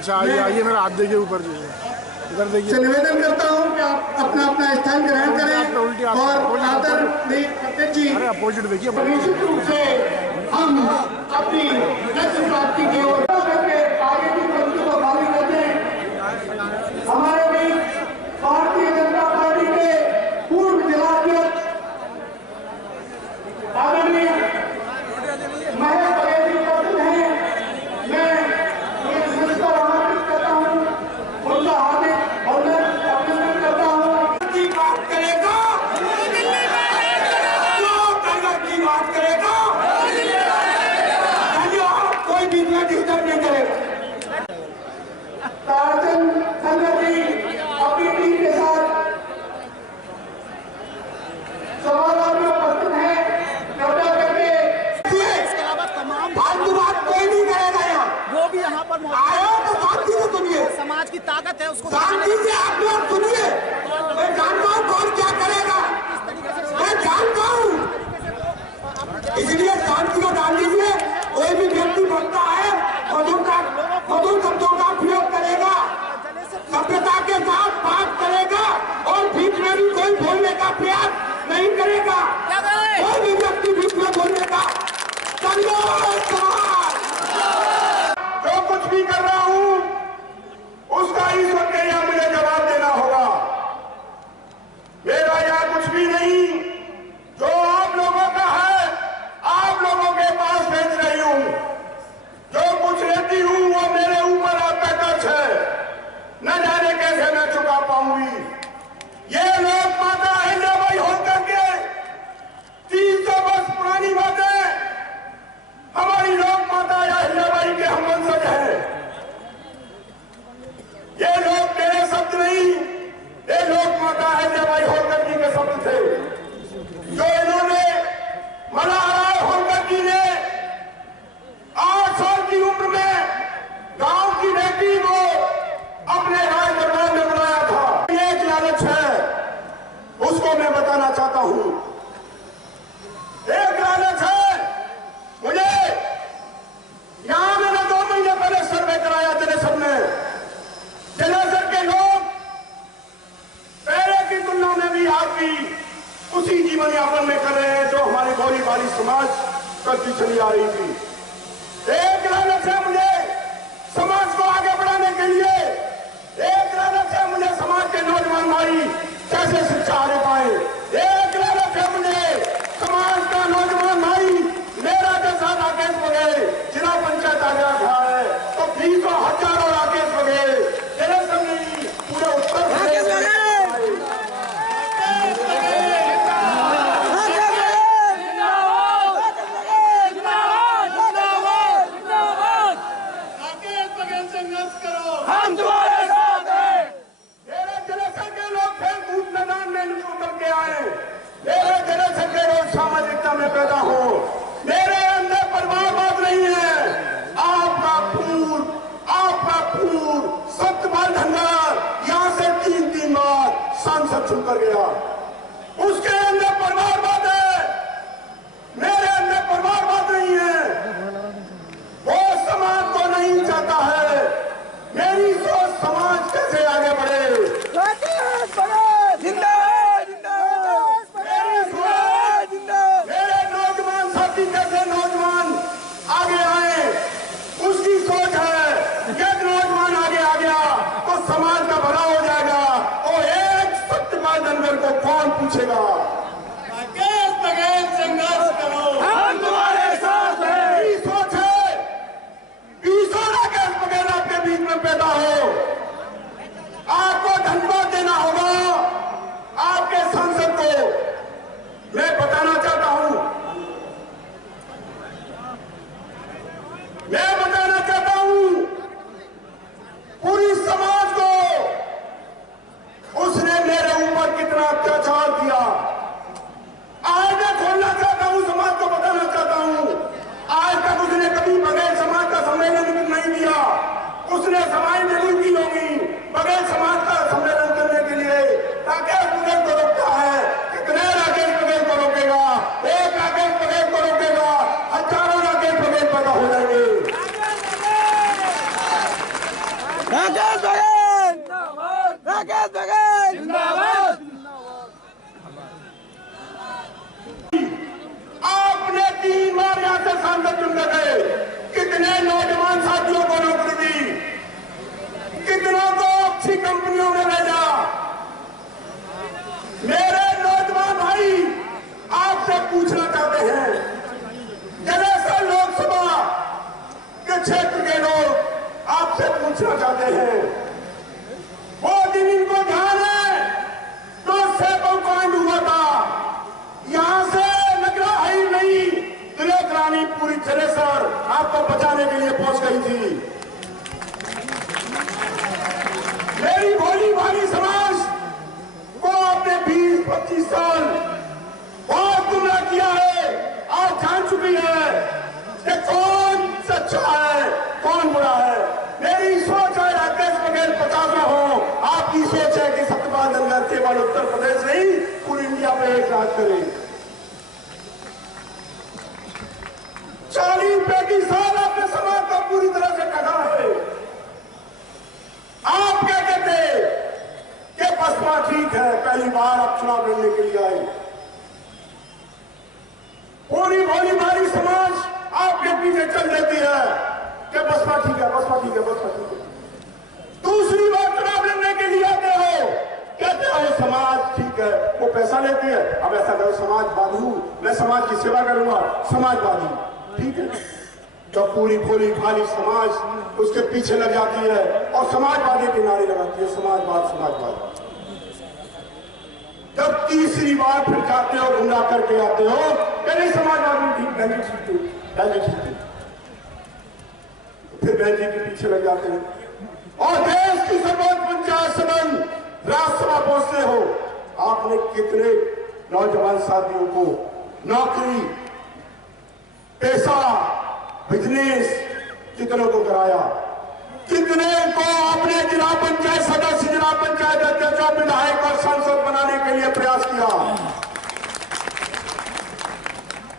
अच्छा आइए मेरा हाथ देखिए ऊपर जी, इधर देखिए। निवेदन करता हूँ कि आप अपना अपना स्थान ग्रहण करें और आदरणीय अध्यक्ष जी अपोजिट देखिए। निश्चित रूप से हम अपनी लक्ष्य प्राप्ति की ओर आगे की पंक्ति को खाली करते हैं। हमारे बीच भारतीय जनता पार्टी के पूर्व जिलाध्यक्ष आदरणीय महेश बघेल जी उपस्थित हैं। मैं एक संस्था आमंत्रित करता हूँ, उनका हार्दिक अभिनंदन करता हूँ। की बात करेगा की बात करेगा, कोई भी डिस्टर्ब नहीं करेगा। तारचंद संगत जी अपनी टीम के साथ सभागार में उपस्थित हैं। कृपया करके फालतू बात कोई नहीं करेगा यहाँ, वो भी यहाँ पर आया तो शांति से सुनिए। समाज की ताकत है, उसको शांति से आप लोग सुनिए। मैं जानता हूँ कौन क्या करेगा, मैं जानता हूँ, इसलिए शांति को डाल दीजिए। कोई भी व्यक्ति बोलता है फजूल शब्दों का प्रयोग करेगा, सभ्यता के साथ बात करेगा और बीच में भी कोई बोलने का प्रयास नहीं करेगा। कोई भी व्यक्ति बीच में बोलने का जो कुछ भी कर रहा हूँ उसका ईश्वर के यहाँ मुझे जवाब देना होगा। मेरा यहाँ कुछ भी नहीं, जो आप लोगों का है आप लोगों के पास भेज रही हूँ। जो कुछ लेती हूँ वो मेरे ऊपर आपका कर्ज है, न जाने कैसे मैं चुका पाऊंगी। ये लोग माता अहिल्याबाई होकर के 300 वर्ष पुरानी बातें, हमारी लोक माता अहिल्याबाई के हम वंशज हैं। ये लोग मेरे शब्द नहीं, ये लोक माता अहिल्याबाई होलकर जी के शब्द थे, जो इन्होंने मल्हार होलकर जी ने 8 साल की उम्र में गांव की बेटी को अपने राज दरबार में बुलाया था। एक लालच है, उसको मैं बताना चाहता हूं। एक लालच है मुझे। यहां मैंने 2 महीने पहले सर्वे कराया जलेसर में। जलेसर के लोग पहले की तुलना में भी आज भी उसी जीवन यापन में कर रहे हैं जो हमारी गौरी बारी समाज करती चली आ रही थी। एक लालच है मुझे समाज को आगे बढ़ाने के लिए, एक लालच है मुझे समाज के नौजवान भाई कैसे शिक्षा आगे पाए, एक लालच है मुझे समाज का नौजवान भाई मेरा जैसा राकेश बघेल जिला पंचायत आगे खड़ा है तो 20 हजारों राकेश बघेल जलेसर नहीं पूरे उत्तर सामाजिकता में पैदा हो। मेरे अंदर परवाहवाद नहीं है। आपका पूर्व सत्यपाल धनगर यहां से 3 बार सांसद चुनकर गया, उसके अंदर परवाहवाद है, मेरे अंदर परवाहवाद नहीं है। वो समाज को नहीं चाहता है। मेरी सोच समाज कैसे आगे बढ़े, कैसे नौजवान आगे आए, उसकी सोच है। यदि नौजवान आगे आ गया तो समाज का भला हो जाएगा। और एक सत्यपाल धनगर को कौन पूछेगा? राकेश बघेल संघर्ष करो, हम तुम्हारे साथ हैं। ये सोच है। 20 राकेश बघेल आपके बीच में पैदा हो, आपको धन्यवाद देना होगा आपके सांसद को। मैं बताना चाहता हूं, पूरी समाज को उसने मेरे ऊपर कितना अत्याचार किया। राकेश बघेल राकेश बघेल आपने 3 बार यहां से सांसद चुन गए, कितने नौजवान साथियों को नौकरी दी, कितनों को अच्छी कंपनियों में भेजा। मेरे नौजवान भाई आपसे पूछना चाहते हैं, जलेसर लोकसभा के क्षेत्र के लोग आपसे पूछना चाहते हैं, वो दिन इनको ध्यान है तो सेबों कांड हुआ था, यहां से नगरा ही नहीं तिलक रानी पूरी जलेसर आपको बचाने के लिए पहुंच गई थी। मेरी भोली भाली समाज को आपने 20-25 साल बहुत गुमराह किया है, आप जान चुकी है कि कौन सच्चा है कौन बुरा है। मेरी सोच है राकेश बघेल 50 में हो, आपकी सोच है कि सत्यपाल मलिक केवल उत्तर प्रदेश नहीं पूरी इंडिया पे एक राज करे। 40-35 साल आपने समाज को पूरी तरह से ठगा है। आप कहते थे कि बसपा ठीक है, पहली बार आप चुनाव लड़ने के लिए आए। पूरी भोली भाली समाज आपके पीछे चल देती है कि बसपा ठीक है, बसपा ठीक है, बसपा ठीक है। दूसरी बार चुनाव लड़ने के लिए आते हो, कहते हो समाज ठीक है, वो पैसा लेती है। अब ऐसा करो समाजवादी हूं मैं, समाज की सेवा करूंगा, समाजवादी ठीक है। जब पूरी भोली भाली समाज उसके पीछे लग जाती है और समाजवादी के नारे लगाती है, समाजवाद समाजवाद। जब तीसरी बार फिर जाते हो गुमराह करके आते हो, पहले समाजवादी ठीक बहन ठीक फिर बहन जी के पीछे लग जाते हैं और देश की सरपंच पंचायत संबंध राज्यसभा पहुंचते हो। आपने कितने नौजवान साथियों को नौकरी, पैसा, बिजनेस कितनों को कराया, कितने को अपने जिला पंचायत सदस्य, जिला पंचायत अध्यक्ष, विधायक और सांसद बनाने के लिए प्रयास किया।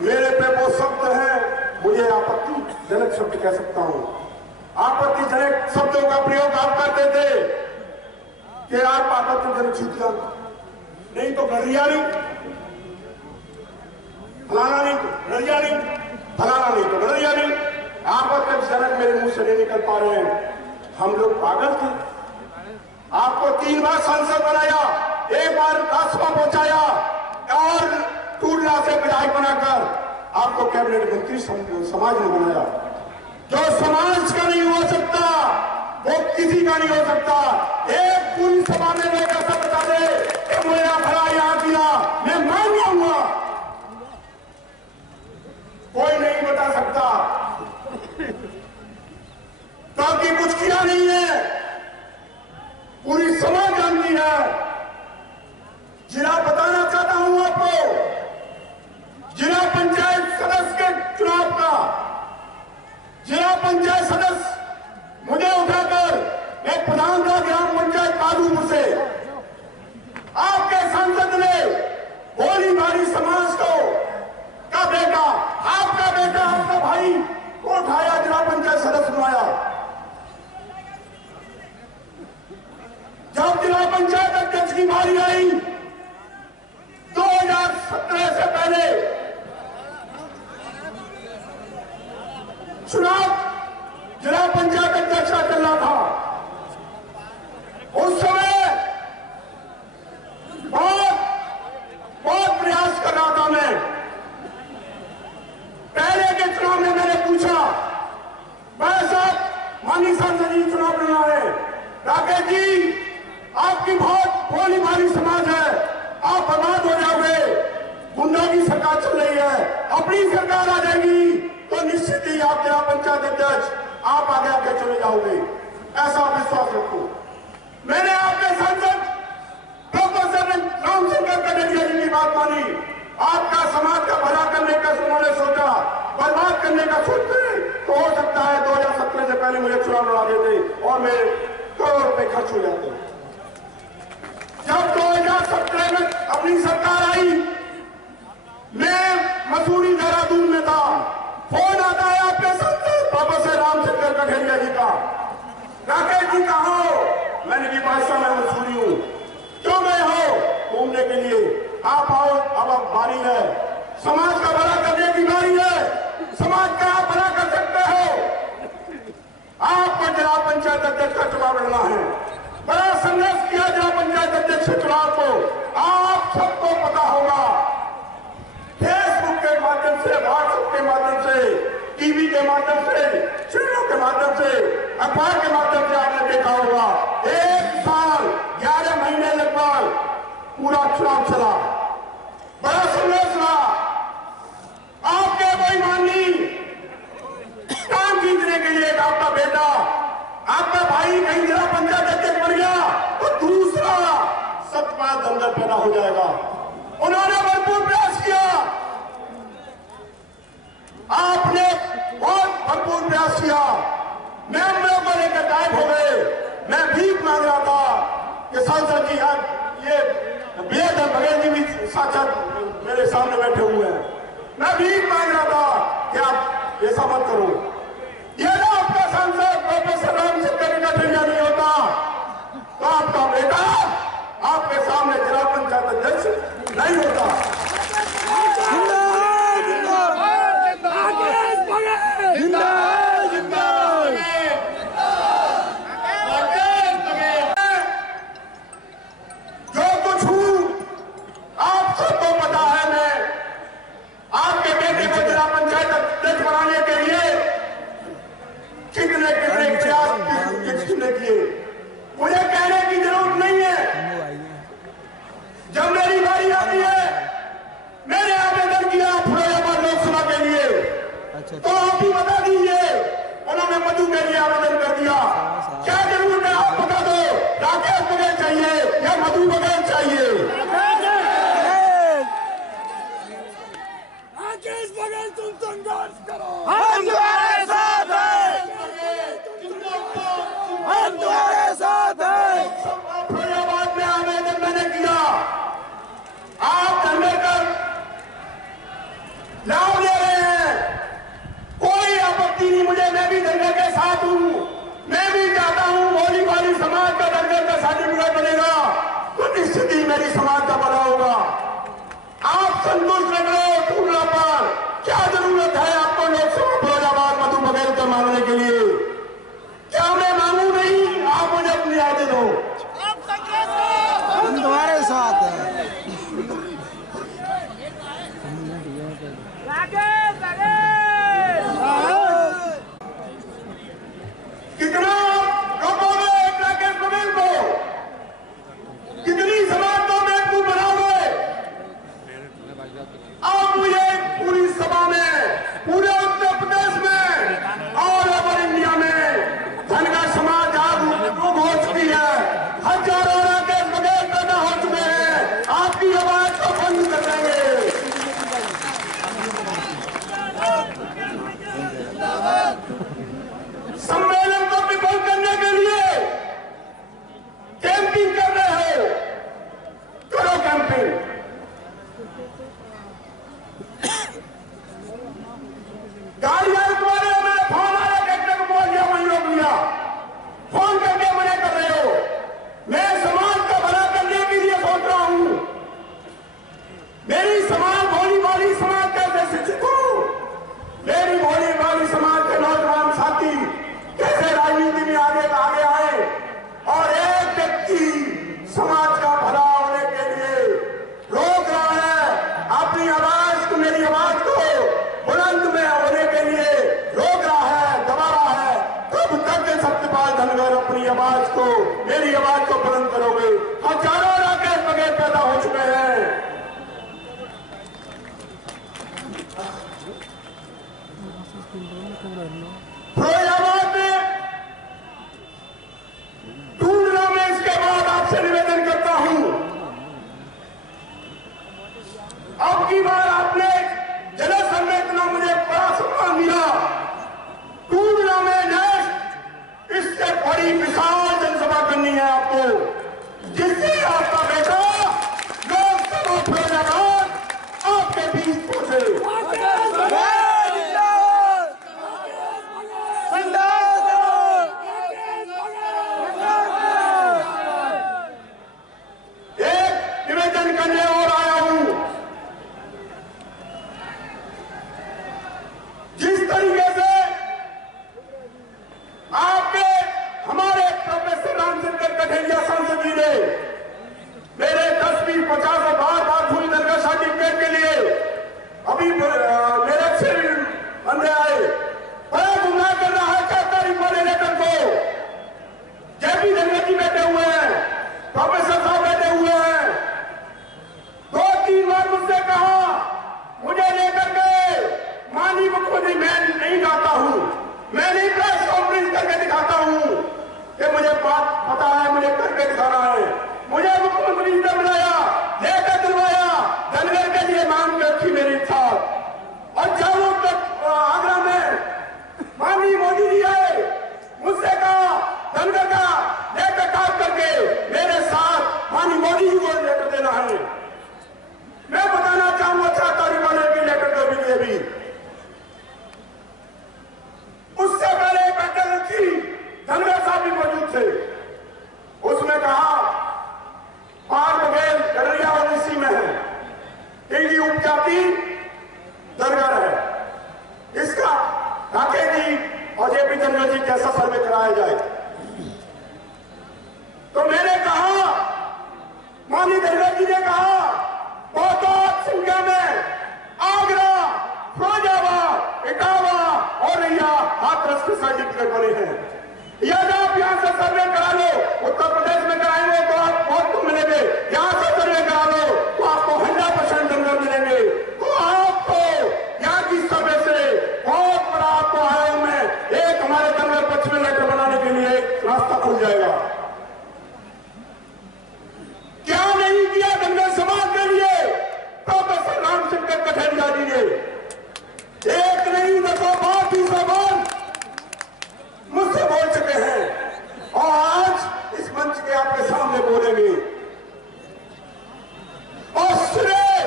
मेरे पे वो शब्द है, मुझे आपत्तिजनक शब्द कह सकता हूं, आपत्तिजनक शब्दों का प्रयोग आप करते थे कि आप आपत्तिजनक चीटियां नहीं तो गरिया नहीं, फलाना नहीं, गरिया नहीं, फलाना नहीं तो गरिया नहीं। आपत्तिजनक मेरे मुंह से नहीं निकल पा रहे हैं। हम लोग पागल थे। आपको 3 बार सांसद बनाया, 1 बार राज्यसभा पहुंचाया और टूडला से विधायक बनाकर आपको कैबिनेट मंत्री समाज ने बनाया। जो समाज का नहीं हो सकता वो किसी का नहीं हो सकता। एक पूरी सभा में लोग ऐसा बता दे कि मुझे भला यहां किया, मैं मान जाऊंगा, कोई नहीं बता सकता ताकि कुछ किया नहीं है। पूरी समाज जानती है। जिला बताना चाहता हूं आपको, जिला पंचायत सदस्य के चुनाव का, जिला पंचायत सदस्य मुझे उठाकर एक प्रधान था ग्राम पंचायत कादूपुर से, आपके सांसद ने भोली भाली समाज को का बेटा, आपका बेटा, आपका भाई को उठाया, जिला पंचायत सदस्य बनाया। जब जिला पंचायत अध्यक्ष की बारी आई 2017 से पहले चुनाव जिला पंचायत अध्यक्ष का चल रहा था, उस समय बहुत प्रयास कर रहा था मैं। पहले के चुनाव में मैंने पूछा, भाई साहब माननीय सांसद जी चुनाव लड़ना है, राकेश जी आपकी बहुत भोली भाली समाज है, आप बर्बाद हो जाओगे, गुंडा की सरकार चल रही है, अपनी सरकार आ जाएगी तो निश्चित ही आप जिला पंचायत अध्यक्ष आप आगे आगे चले जाओगे, ऐसा विश्वास रखो। मैंने आपके सांसद प्रोफेसर रामशंकर कनेरिया जी की बात मानी। आपका समाज का भला करने का उन्होंने सोचा, बर्बाद करने का सोचते तो हो सकता है 2017 से पहले मुझे चुनाव लड़ा देते और मेरे करोड़ रुपए खर्च हो जाते। जब 2017 में अपनी सरकार आई, मैं मसूरी देहरादून में था, फोन आता है आपके सांसद प्रोफेसर रामशंकर कनेरिया जी का, राकेश जी कहां जिंदगी बादशाह में मशहूरी हूँ। क्यों गए हो घूमने के लिए? आप आओ, अब बारी है, समाज का भला करने की बारी है। समाज का आप भला कर सकते हो। आपको जिला पंचायत अध्यक्ष का चुनाव लड़ना है। बड़ा संघर्ष किया जिला पंचायत अध्यक्ष चुनाव को। आप सबको पता होगा, फेसबुक के माध्यम से, व्हाट्सएप के माध्यम से, टीवी के माध्यम से, चैनलों के माध्यम से, अखबार के माध्यम से आपने देखा होगा 1 साल 11 महीने लगभग पूरा चुनाव चला, बड़ा संघर्ष रहा। आपके बेईमानी काम जीतने के लिए आपका बेटा, आपका भाई कहीं जिला पंचायत अध्यक्ष बन गया तो दूसरा सतपाल दंगल पैदा हो जाएगा। उन्होंने भरपूर प्रयास किया, आपने बहुत भरपूर प्रयास किया। मेंबरों को लेकर गायब हो गए। मैं भीख मांग रहा था कि सांसद जी, ये वीरेंद्र बघेल जी भी साक्षात मेरे सामने बैठे हुए हैं। मैं भीख मांग रहा था कि आप ऐसा मत करो। ये ना आपका सांसद प्रोफेसर राम शंकर का ठेका नहीं होता तो आपका बेटा आपके सामने जिला पंचायत अध्यक्ष नहीं होता। जो कुछ हूं आप सबको पता है। मैं आपके बेटे को जिला पंचायत अध्यक्ष बनाने के लिए कितने प्रयास किए, मुझे कहने की जरूरत नहीं है। जब मेरी बारी आती है, मैंने आवेदन किया फिरोजाबाद लोकसभा के लिए, तो आप ही बता दीजिए, उन्होंने मधु के लिए आवेदन कर दिया। क्या जरूरत है आप बता दो, राकेश बघेल चाहिए या मधु बघेल चाहिए? राकेश बघेल तुम संघर्ष करो, हम तुम्हारे साथ हैं, हम तुम्हारे साथ हैं। फिरोजाबाद में आवेदन मैंने किया, आप धरने कर लाभ ले रहे हैं, कोई आपत्ति नहीं मुझे। मैं भी दंगल के साथ हूं। मैं भी चाहता हूं भोली भाली समाज का दंगल का सर्टिफिकेट बनेगा तो निश्चित ही मेरी समाज का भला होगा। आप संतुष्ट रह रहे हो टूटना पर, क्या जरूरत है आपको लोकसभा फिरोजाबाद मधु बघेल को मांगने के लिए? क्या मैं मांगू नहीं? आप मुझे अपनी राय दे दो। हम तुम्हारे साथ हैं। कितना रोकोगे राकेश बघेल को? कितनी समाज को बेवकूफ बनाओगे? आप मुझे पूरी सभा में, पूरे उत्तर प्रदेश में और ओवर इंडिया में धनगर समाज जागरूक हो चुकी है। हजारों राकेश बघेल पैदा हो चुके हैं, आपकी आवाज को बंद कर देंगे। सम्मेलन को विफल करने के लिए कैंपिंग कर रहे हो, करो कैंपिंग। गाड़ियां तुम्हारे में फोन आया, कलेक्टर को बोल दिया, वही रोक लिया, फोन करके मना कर रहे हो। मैं समाज का भला करने के लिए सोच रहा हूं। मेरी समाज भोली भाली समाज कैसे शिक्षित हो, मेरी भोली भाली समाज के नौजवान साथी कैसे राजनीति में आगे आए और एक व्यक्ति समाज का भला होने के लिए रोक रहा है, अपनी आवाज को, मेरी आवाज को बुलंद में होने के लिए रोक रहा है, दबा रहा है। कब तक सत्यपाल धनगर अपनी आवाज को, मेरी आवाज को बुलंद करोगे? हजारों राकेश बघेल पैदा हो चुके हैं। फिरोजाबाद में ढूंढना, मैं इसके बाद आपसे निवेदन करता हूं, अब की बार आपने जलसर में इतना मुझे बड़ा सम्मान दिया, ढूंढना में नेक्स्ट इससे बड़ी विशाल जनसभा करनी है आपको, जिससे आपका बेटा लोकसभा फिरोजाबाद आपके बीच पहुंचे। धनगर जी कैसा सर्वे कराया जाए। तो मैंने कहा, माननीय धनगर जी ने कहा, बहुत संख्या में आगरा, फिरोजाबाद, इटावा और रैया हाथरस के सर्टिफिकेट बने हैं। यदि आप यहाँ से सर्वे करा लो, उत्तर प्रदेश में कराएंगे तो आप बहुत मिलेंगे, यहाँ से सर्वे करा लो तो आपको 100% धनगर मिलेंगे। तो आपको यहाँ की सर्वे से बहुत बड़ा आपको आयोग में एक हमारे धनगर पक्ष में लेकर बनाने के लिए रास्ता खुल जाएगा। क्या नहीं किया धनगर समाज के लिए प्रोफेसर रामशंकर कठेरिया जी ने? एक नहीं दफा बात ही सवाल मुझसे बोल चुके हैं और आज इस मंच के आपके सामने बोलेंगे। और श्रेय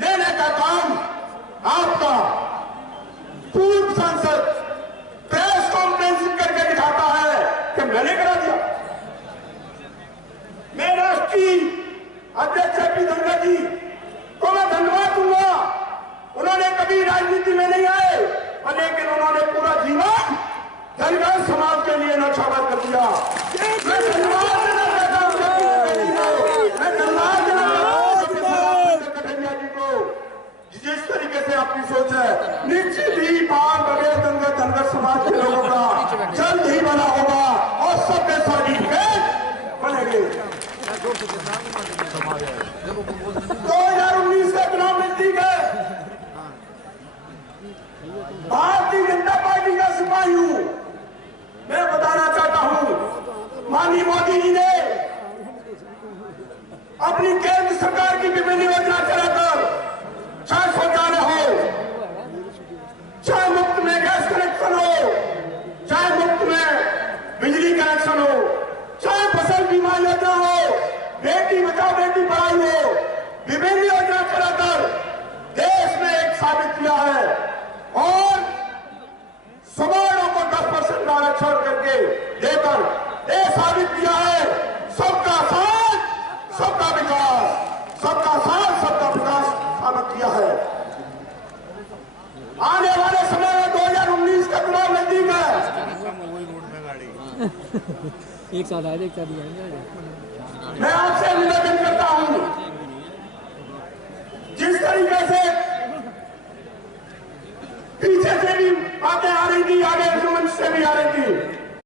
लेने का काम आपका। पूर्व सांसद प्रेस कॉन्फ्रेंस करके दिखाता है कि मैंने करा दिया। मैं राष्ट्रीय अध्यक्ष हैप्पी धनगर जी को मैं धन्यवाद दूंगा। उन्होंने कभी राजनीति में नहीं आए, लेकिन उन्होंने पूरा जीवन धनगर समाज के लिए न्यौछावर कर दिया। मैं धन्यवाद देना चाहता हूं, मैं धन्यवाद देना चाहता हूं कठेरिया जी को। जिस तरीके से आपकी सोच है, निश्चित ही बाल बगैर धनगर समाज के लोगों का जल्द ही बना होगा और सबके सर्टिफिकेट बनेंगे। 2019 का चुनाव नजदीक है। भारतीय जनता पार्टी का सिपाही हूं। मैं बताना चाहता हूं, माननीय मोदी जी ने अपनी केंद्र सरकार की विभिन्न योजना चलाकर, चाहे शौचालय हो, चाहे मुफ्त में गैस कनेक्शन हो, चाहे मुफ्त में बिजली कनेक्शन हो, चाहे फसल बीमा योजना हो, बेटी बचाओ बेटी पढ़ाई हो, विभिन्न योजना चलाकर देश में एक साबित किया है। और सवर्णों को 10% आरक्षण करके देकर ये साबित किया है, सबका साथ सबका विकास, सबका साथ सबका विकास साबित किया है। आने वाले समय में 2019 का चुनाव नजदीक है। एक साथ आए, एक साथ मैं आपसे निवेदन करता हूं, जिस तरीके से पीछे से भी बातें आ रही थी, आगे मंच से भी आ रही थी,